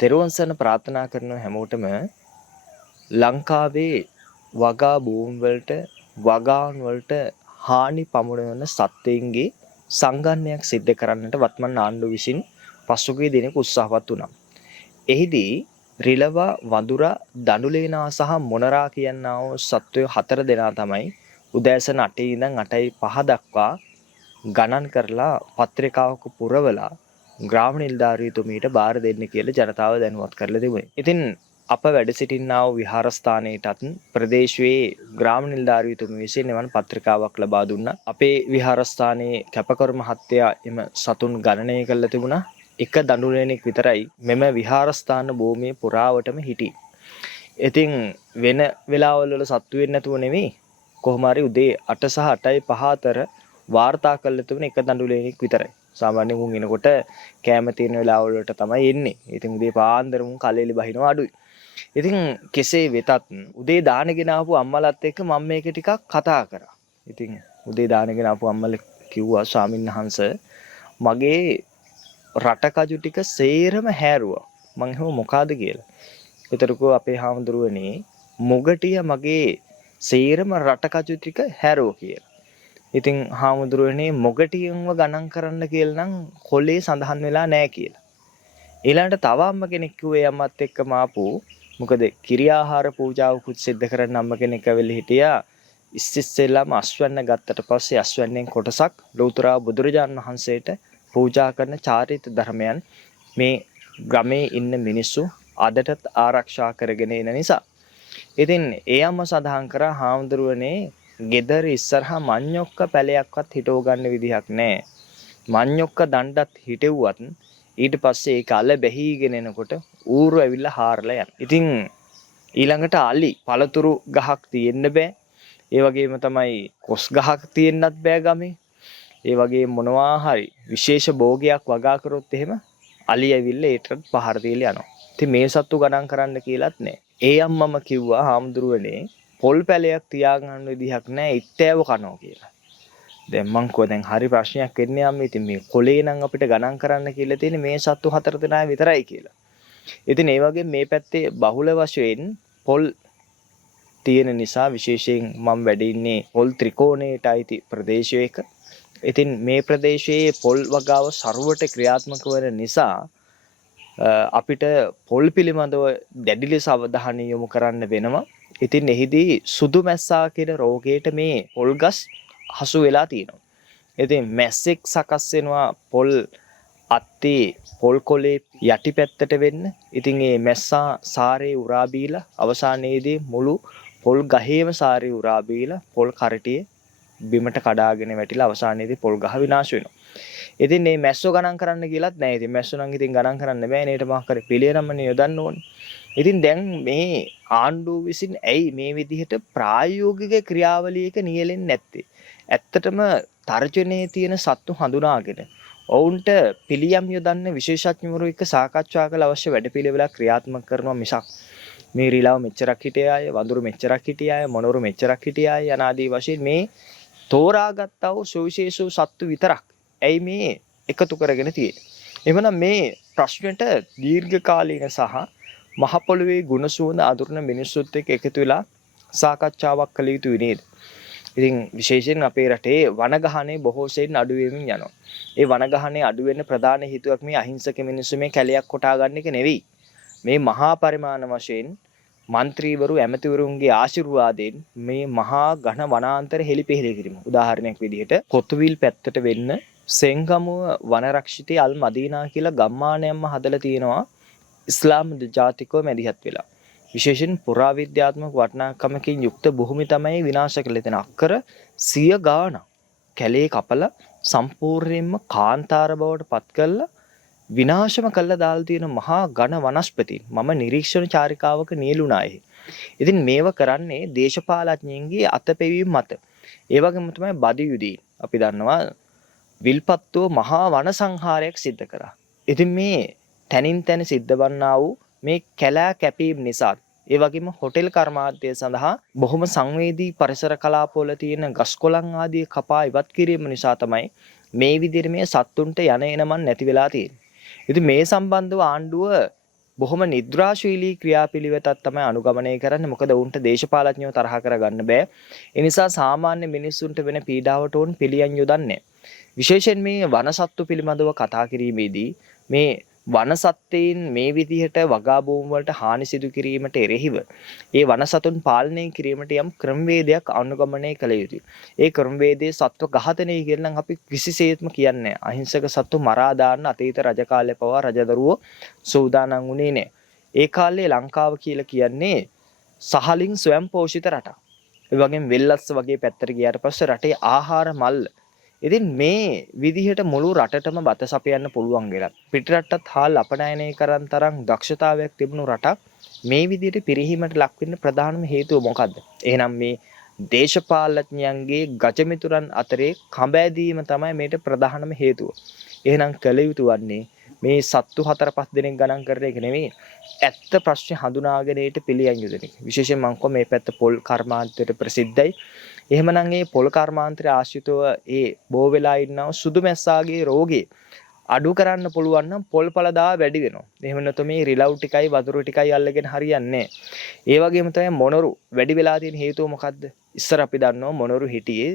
තෙරුවන් සරණ ප්‍රාර්ථනා කරන හැමෝටම ලංකාවේ වගා භූමි වලට වගාන් වලට හානි පමුණවන සත්ත්වයන්ගේ සංගණනයක් සිද්ධ කරන්නට වත්මන් ආණ්ඩුව විසින් පසුගිය දිනක උත්සාහවත් වුණා. එහිදී රිලව වඳුරා දඬුලේනා සහ මොනරා කියනා වූ සත්වයෝ 4 දෙනා තමයි උදෑසන 8 ඉඳන් 8:05 දක්වා ගණන් කරලා පත්‍රිකාවක පුරවලා ග්‍රාම නිලධාරීතුමීට බාර දෙන්න කියලා ජනතාව දැනුවත් කරලා තිබුණේ. ඉතින් අප වැඩ සිටින්නා වූ විහාරස්ථානයටත් ප්‍රදේශයේ ග්‍රාම නිලධාරීතුමී විසින් එවන් පත්‍රිකාවක් ලබා දුන්නා. අපේ විහාරස්ථානයේ කැපකරු මහත්තයා එම සතුන් ගණනය කරලා තිබුණා. එක දඬුලෙනෙක් විතරයි මෙම විහාරස්ථාන භූමියේ පුරාවටම හිටියේ. ඉතින් වෙන වෙලාවල් වල සත්තු වෙන්නේ නැතුව නෙමෙයි කොහොම හරි උදේ 8 සහ 8:05 අතර වාර්තා කරලා තිබුණ එක දඬුලෙනෙක් විතරයි. සාමාන්‍යයෙන් උන් එනකොට කැම තියෙන වෙලාවල් වලට තමයි එන්නේ. ඉතින් උදේ පාන්දර උන් කලෙලි බහිනවා අඩුයි. ඉතින් කෙසේ වෙතත් උදේ දානගෙන ආපු අම්මලත් එක්ක මම මේක ටිකක් කතා කරා. ඉතින් උදේ දානගෙන ආපු අම්මලා කිව්වා ස්වාමින්වහන්සේ මගේ රටකජු ටික සේරම හැරුවා. මං එහෙම මොකාද කියලා. ඒතරකෝ අපේ හාමුදුරුවනේ මොගටිය මගේ සේරම රටකජු ටික හැරුවා කියලා. ඉතින් හාමුදුරුවනේ මොගටියන්ව ගණන් කරන්න කියලා නම් කොලේ සඳහන් වෙලා නැහැ කියලා. ඊළඟට තව අම්ම කෙනෙක් කිව්වේ අම්මත් එක්කම ආපු මොකද කිරි ආහාර පූජාවකුත් සිද්ධ කරන්න අම්ම කෙනෙක් ඇවිල්ලා හිටියා. ඉස්සෙල්ලාම අස්වැන්න ගත්තට පස්සේ අස්වැන්නෙන් කොටසක් ලෞතර බුදුරජාණන් වහන්සේට පූජා කරන චාරිත්‍ර ධර්මයන් මේ ගමේ ඉන්න මිනිස්සු අදටත් ආරක්ෂා කරගෙන ඉන නිසා. ඉතින් ඒ අම්ම සඳහන් කරා හාමුදුරුවනේ ගෙදර ඉස්සරහා මඤ්ඤොක්ක පැලයක්වත් හිටව ගන්න විදිහක් නැහැ. මඤ්ඤොක්ක දණ්ඩත් හිටෙව්වත් ඊට පස්සේ ඒක අල බැහිගෙන එනකොට ඌරු ඇවිල්ලා හාරලා යනවා. ඉතින් ඊළඟට අලි පළතුරු ගහක් තියෙන්න බෑ. ඒ වගේම තමයි කොස් ගහක් තියෙන්නත් බෑ ගමේ. ඒ වගේ මොනවා හරි විශේෂ භෝගයක් වගා කරොත් එහෙම අලි ඇවිල්ලා ඒකට පහර දීලා යනවා. ඉතින් මේ සත්තු ගණන් කරන්න කියලාත් නෑ. ඒ අම්මම කිව්වා හාමුදුරුවනේ පොල් පැලයක් තියාගන්න විදිහක් නෑ ඉත්තෑව කනවා කියලා. දැන් මං කෝ දැන් හරි ප්‍රශ්නයක් එන්නේ අම්ම. ඉතින් මේ කොලේ නම් අපිට ගණන් කරන්න කියලා තියෙන්නේ මේ සත්තු 4 දෙනා විතරයි කියලා. ඉතින් ඒ වගේ මේ පැත්තේ බහුල වශයෙන් පොල් තියෙන නිසා විශේෂයෙන් මම වැඩ ඉන්නේ පොල් ත්‍රිකෝණයට අයිති ප්‍රදේශයක. ඉතින් මේ ප්‍රදේශයේ පොල් වගාව ਸਰවට ක්‍රියාත්මක වෙන නිසා අපිට පොල් පිළිබඳව දැඩි ලෙස අවධානය යොමු කරන්න වෙනවා. ඉතින් එහිදී සුදු මැස්සා කියන රෝගයට මේ පොල් ගස් හසු වෙලා තියෙනවා. ඉතින් මැස්සෙක් සකස් වෙනවා පොල් අත්තේ පොල් කොලේ යටිපැත්තට වෙන්න. ඉතින් මේ මැස්සා සාරේ උරා බීලා අවසානයේදී මුළු පොල් ගහේම සාරේ උරා බීලා පොල් කරටියේ බිමට කඩාගෙන වැටිලා අවසානයේදී පොල් ගහ විනාශ වෙනවා. ඉතින් මේ මැස්සෝ ගණන් කරන්න කියලාත් නැහැ. ඉතින් මැස්සෝ නම් ඉතින් ගණන් කරන්න බෑ නේද? මොකක් හරි පිළියරම්මනේ යොදන්න ඕනේ. ඉතින් දැන් මේ ආණ්ඩුව විසින් ඇයි මේ විදිහට ප්‍රායෝගික ක්‍රියාවලියක නියැලෙන්නේ නැත්තේ? ඇත්තටම තර්ජනයේ තියෙන සත්තු හඳුනාගෙන ඔවුන්ට පිළියම් යොදන්න විශේෂඥවරු එක්ක සාකච්ඡා කළ අවශ්‍ය වැඩපිළිවෙලක් ක්‍රියාත්මක කරනවා මිසක් මේ රිලව මෙච්චරක් හිටියාය, වඳුරු මෙච්චරක් හිටියාය, මොනොරු මෙච්චරක් හිටියාය යනාදී වශයෙන් මේ තෝරාගත්තා වූ සුවිශේෂ සත්තු විතරක් ඇයි මේ එකතු කරගෙන තියෙන්නේ? එවනම් මේ ප්‍රශ්නෙට දීර්ඝකාලීන සහ මහ පොළොවේ ගුණ සුවඳ අඳුරන මිනිස්සුත් එක්ක එකතු වෙලා සාකච්ඡාවක් කළ යුතුයි නේද? ඉතින් විශේෂයෙන් අපේ රටේ වනගහනේ බොහෝ සෙයින් අඩු වෙමින් යනවා. ඒ වනගහනේ අඩු වෙන්න ප්‍රධාන හේතුවක් මේ අහිංසක මිනිස්සු මේ කැලයක් කොටා ගන්න එක නෙවෙයි. මේ මහා පරිමාණ වශයෙන් മന്ത്രിවරු ඇමතිවරුන්ගේ ආශිර්වාදයෙන් මේ මහා ඝන වනාන්තර හෙලිපෙහෙලි කිරීම. උදාහරණයක් විදිහට කොතුවිල් පැත්තට වෙන්න සෙන්ගමුව වනරක්ෂිතේ අල් මදීනා කියලා ගම්මානයක්ම හදලා තියෙනවා. ඉස්ලාම් ජාතිකව මැදිහත් වෙලා. විශේෂයෙන් පුරාවිද්‍යාත්මක වටිනාකමකින් යුක්ත භූමි තමයි විනාශ කළ තියෙන අක්කර 100 ගාණක් කැලේ කපලා සම්පූර්ණයෙන්ම කාන්තාර බවට පත් කළා විනාශම කළා දාලා තියෙන මහා ඝන වනස්පති මම නිරීක්ෂණ චාරිකාවක නියලුණා එහි. ඉතින් මේව කරන්නේ දේශපාලඥයන්ගේ අතපෙවීම මත. ඒ වගේම තමයි බදියුදී අපි දන්නවා විල්පත්තුව මහා වන සංහාරයක් සිද්ධ කරා. ඉතින් මේ තනින් තන සිද්ධ වන්නා වූ මේ කැලෑ කැපීම් නිසා ඒ වගේම හොටෙල් කර්මාන්තය සඳහා බොහොම සංවේදී පරිසර කලාපවල තියෙන ගස් කොළන් ආදී කපා ඉවත් කිරීම නිසා තමයි මේ විදිහට මේ සත්තුන්ට යන එනමන් නැති වෙලා තියෙන්නේ. ඉතින් මේ සම්බන්ධව ආණ්ඩුව බොහොම නිද්‍රාශීලී ක්‍රියාපිළිවෙතක් තමයි අනුගමනය කරන්නේ. මොකද උන්ට දේශපාලඥයෝ තරහ කරගන්න බෑ. ඒ නිසා සාමාන්‍ය මිනිස්සුන්ට වෙන පීඩාවට උන් පිළියම් යොදන්නේ. විශේෂයෙන් මේ වනසත්තු පිළිබඳව කතා කිරීමේදී මේ වනසත්තීන් මේ විදිහට වගා භූමි වලට හානි සිදු කිරීමට එරෙහිව ඒ වනසතුන් පාලනය කිරීමට යම් ක්‍රමවේදයක් අනුගමනය කළ යුතුයි. ඒ ක්‍රමවේදයේ සත්ව ඝාතනය කියලා නම් අපි කිසිසේත්ම කියන්නේ නැහැ. අහිංසක සත්තු මරා දාන්න අතීත රජ කාලේ පවා රජදරුවෝ සූදානම් වුණේ නැහැ. ඒ කාලේ ලංකාව කියලා කියන්නේ සහලින් ස්වයං පෝෂිත රටක්. ඒ වගේම වෙල්ලස්ස වගේ පැත්තට ගියාට පස්සේ රටේ ආහාර මල්ල. ඉතින් මේ විදිහට මුළු රටටම බත සපයන්න පුළුවන් වෙලා පිටරටත් හාල් අපනයනය කරන් තරම් දක්ෂතාවයක් තිබුණු රටක් මේ විදිහට පිරිහීමට ලක් වෙන්න ප්‍රධානම හේතුව මොකද්ද? එහෙනම් මේ දේශපාලඥයන්ගේ ගජමිතුරන් අතරේ කඹැදීම තමයි මේට ප්‍රධානම හේතුව. එහෙනම් කළ යුතු වන්නේ මේ සත්තු 4-5 දෙනෙක් ගණන් කරන එක නෙමෙයි. ඇත්ත ප්‍රශ්නේ හඳුනාගෙන ඊට පිළියම් යොදන එක. විශේෂයෙන් මම කො මේ පැත්ත පොල් කර්මාන්තයට ප්‍රසිද්ධයි. එහෙමනම් මේ පොල් කර්මාන්තය ආශ්‍රිතව ඒ බෝ වෙලා ඉන්නව සුදු මැස්සාගේ රෝගේ අඩු කරන්න පුළුවන් නම් පොල් පළදා වැඩි වෙනවා. එහෙම නැත්නම් මේ රිලව් ටිකයි වතුර ටිකයි අල්ලගෙන හරියන්නේ නැහැ. ඒ වගේම තමයි මොනරු වැඩි වෙලා තියෙන හේතුව මොකද්ද? ඉස්සර අපි දන්නවා මොනරු හිටියේ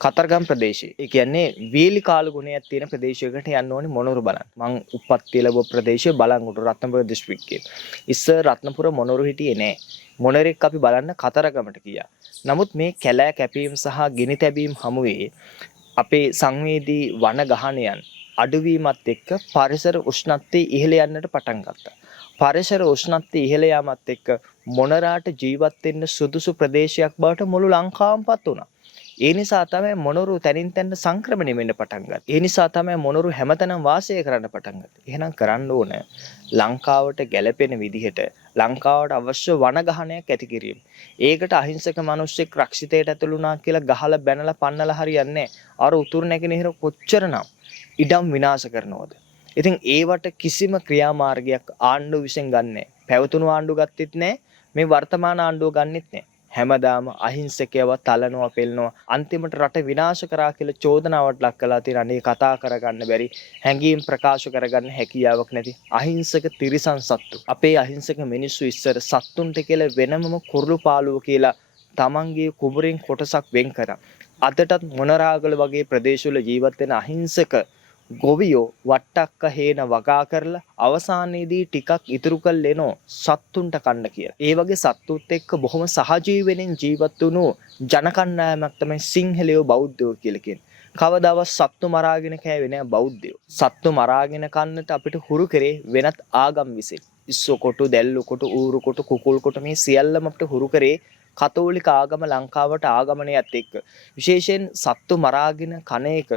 කතරගම් ප්‍රදේශයේ. ඒ කියන්නේ වීලි කාල ගුණයක් තියෙන ප්‍රදේශයකට යන්න ඕනේ මොනරු බලන්න. මං උප්පත්ති ලැබුව ප්‍රදේශය බලංගොඩ රත්නපුර දිස්ත්‍රික්කයේ. ඉස්සර රත්නපුර මොනරු හිටියේ නැහැ. මොනරෙක් අපි බලන්න කතරගමට ගියා. නමුත් මේ කැලෑ කැපීම් සහ ගිනි තැබීම් හමුවේ අපේ සංවේදී වන ගහනයන් අඩුවීමත් එක්ක පරිසර උෂ්ණත්වය ඉහළ යන්නට පටන් ගත්තා. පරිසර උෂ්ණත්වය ඉහළ යාමත් එක්ක මොනරාට ජීවත් වෙන්න සුදුසු ප්‍රදේශයක් බවට මුළු ලංකාවමපත් වුණා. ඒ නිසා තමයි මොනරු තනින් තැනට සංක්‍රමණය වෙන්න පටන් ගත්තේ. ඒ නිසා තමයි මොනරු හැමතැනම වාසය කරන්න පටන් ගත්තේ. එහෙනම් කරන්න ඕන ලංකාවට ගැළපෙන විදිහට ලංකාවට අවශ්‍ය වනගහනයක් ඇති කිරීම. ඒකට අහිංසක මිනිස්සෙක් රක්ෂිතයට ඇතුළු වුණා කියලා ගහලා බැනලා පන්නලා හරියන්නේ නැහැ. අර උතුරු නැගෙනහිර කොච්චරනම් ඉඩම් විනාශ කරනවද? ඉතින් ඒවට කිසිම ක්‍රියාමාර්ගයක් ආණ්ඩුව විසින් ගන්නෑ. පැවතුණු ආණ්ඩුව ගත්තෙත් නැහැ. මේ වර්තමාන ආණ්ඩුව ගන්නෙත් නැහැ. හැමදාම අහිංසකයව තලනවා පෙල්නවා අන්තිමට රට විනාශ කරා කියලා චෝදනාවට ලක් කළා තියෙන අනේ කතා කරගන්න බැරි හැඟීම් ප්‍රකාශ කරගන්න හැකියාවක් නැති අහිංසක තිරිසන් සත්තු අපේ අහිංසක මිනිස්සු ඉස්සර සත්තුන්ට කියලා වෙනමම කුරුළු පාළුව කියලා තමන්ගේ කුඹුරෙන් කොටසක් වෙන් කරා අදටත් මොනරාගල වගේ ප්‍රදේශවල ජීවත් වෙන අහිංසක ගොවියෝ වට්ටක්ක හේන වගා කරලා අවසානයේදී ටිකක් ඉතුරු කරලෙනෝ සත්තුන්ට කන්න කියලා. ඒ වගේ සත්තුත් එක්ක බොහොම සහජීවයෙන් ජීවත් වුණු ජනකණ්ඩායමක් තමයි සිංහලයෝ බෞද්ධයෝ කියලා කියන්නේ. කවදාවත් සත්තු මරාගෙන කෑවේ නෑ බෞද්ධයෝ. සත්තු මරාගෙන කන්නට අපිට හුරු කරේ වෙනත් ආගම් විසින්. ඉස්සෝ කොටු, දැල්ලු කොටු, ඌරු කොටු, කුකුල් කොටු මේ සියල්ලම අපිට හුරු කරේ කතෝලික ආගම ලංකාවට ආගමනයත් එක්ක. විශේෂයෙන් සත්තු මරාගෙන කන එක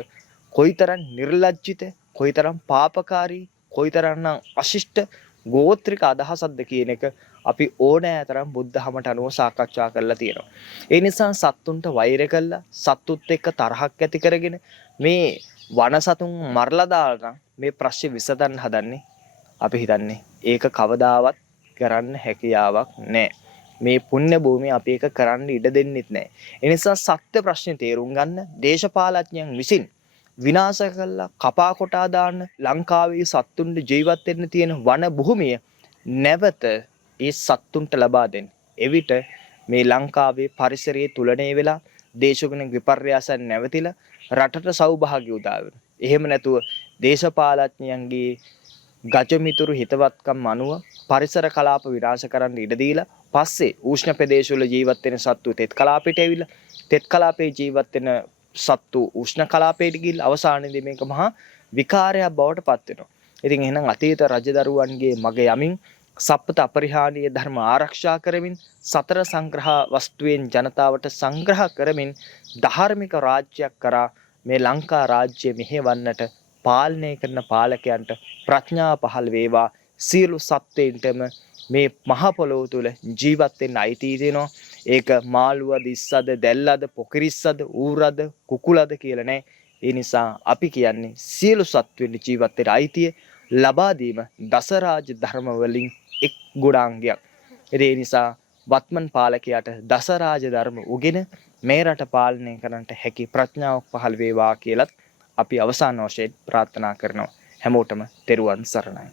කොයිතරම් නිර්ලජ්ජිත කොයිතරම් පාපකාරී කොයිතරම් අශිෂ්ට ගෝත්‍රික අදහසක්ද කියන එක අපි ඕනෑතරම් බුද්ධහමට අනුව සාකච්ඡා කරලා තියෙනවා. ඒ නිසා සත්තුන්ට වෛර කළා සත්තුත් එක්ක තරහක් ඇති කරගෙන මේ වනසතුන් මරලා දාලා මේ ප්‍රශ්නේ විසඳන්න හදන්නේ අපි හිතන්නේ ඒක කවදාවත් කරන්න හැකියාවක් නැහැ. මේ පුණ්‍ය භූමිය අපි ඒක කරන්න ඉඩ දෙන්නෙත් නැහැ. ඒ නිසා සත්‍ය ප්‍රශ්නේ තේරුම් ගන්න දේශපාලඥයන් විසින් විනාශ කළා කපා කොටා දාන්න ලංකාවේ සත්තුන්ට ජීවත් වෙන්න තියෙන වන භූමිය නැවත ඒ සත්තුන්ට ලබා දෙන්න. එවිට මේ ලංකාවේ පරිසරයේ තුලණය වෙලා දේශගුණ විපර්යාසයන් නැවතිලා රටට සෞභාග්‍ය උදා වෙනවා. එහෙම නැතුව දේශපාලඥයන්ගේ ගජමිතුරු හිතවත්කම් අනුව පරිසර කලාප විනාශ කරන්න ඉඩ දීලා පස්සේ උෂ්ණ ප්‍රදේශවල ජීවත් වෙන සත්තු තෙත් කලාපයට ඇවිල්ලා තෙත් කලාපේ ජීවත් වෙන සත්තු උෂ්ණ කලාපයට ගිහිල්ලා අවසානයේදී මේක මහා විකාරයක් බවට පත් වෙනවා. ඉතින් එහෙනම් අතීත රජදරුවන්ගේ මග යමින් සප්ත අපරිහානීය ධර්ම ආරක්ෂා කරමින් සතර සංග්‍රහ වස්තුවෙන් ජනතාවට සංග්‍රහ කරමින් ධාර්මික රාජ්‍යයක් කරා මේ ලංකා රාජ්‍ය මෙහෙවන්නට පාලනය කරන පාලකයන්ට ප්‍රඥා පහළ වේවා. සියලු සත්ත්වයින්ටම මේ මහ පොළොව තුල ජීවත් වෙන්න අයිතිය තියෙනවා. ඒක මාළුවද ඉස්සද දැල්ලද පොකිරිස්සද ඌරද කුකුලද කියලා නෑ. ඒ නිසා අපි කියන්නේ සියලු සත්ත්වෙන්න ජීවත් වෙන්න අයිතිය ලබා දීම දසරාජ ධර්ම වලින් එක් ගුණාංගයක්. ඒ නිසා වත්මන් පාලකයාට දසරාජ ධර්ම උගෙන මේ රට පාලනය කරන්නට හැකි ප්‍රඥාවක් පහළ වේවා කියලත් අපි අවසාන වශයෙන් ප්‍රාර්ථනා කරනවා. හැමෝටම තෙරුවන් සරණයි.